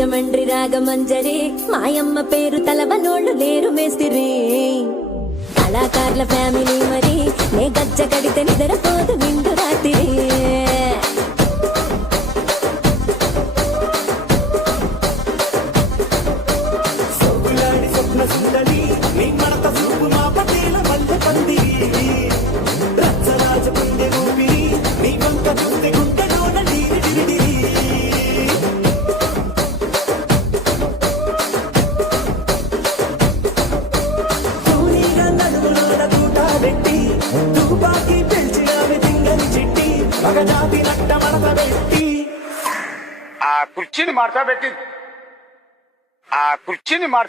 రాజమండ్రి రాగమంజరి మాయమ్మ పేరు తలవనోళ్ళు లేరు మేస్తిరి కళాకారుల ఫ్యామిలీ మరి నే గజ్జ కడితే నిద్రపోదు నిండు రాత్రి ఆ కుర్చీని మార్చబెట్టి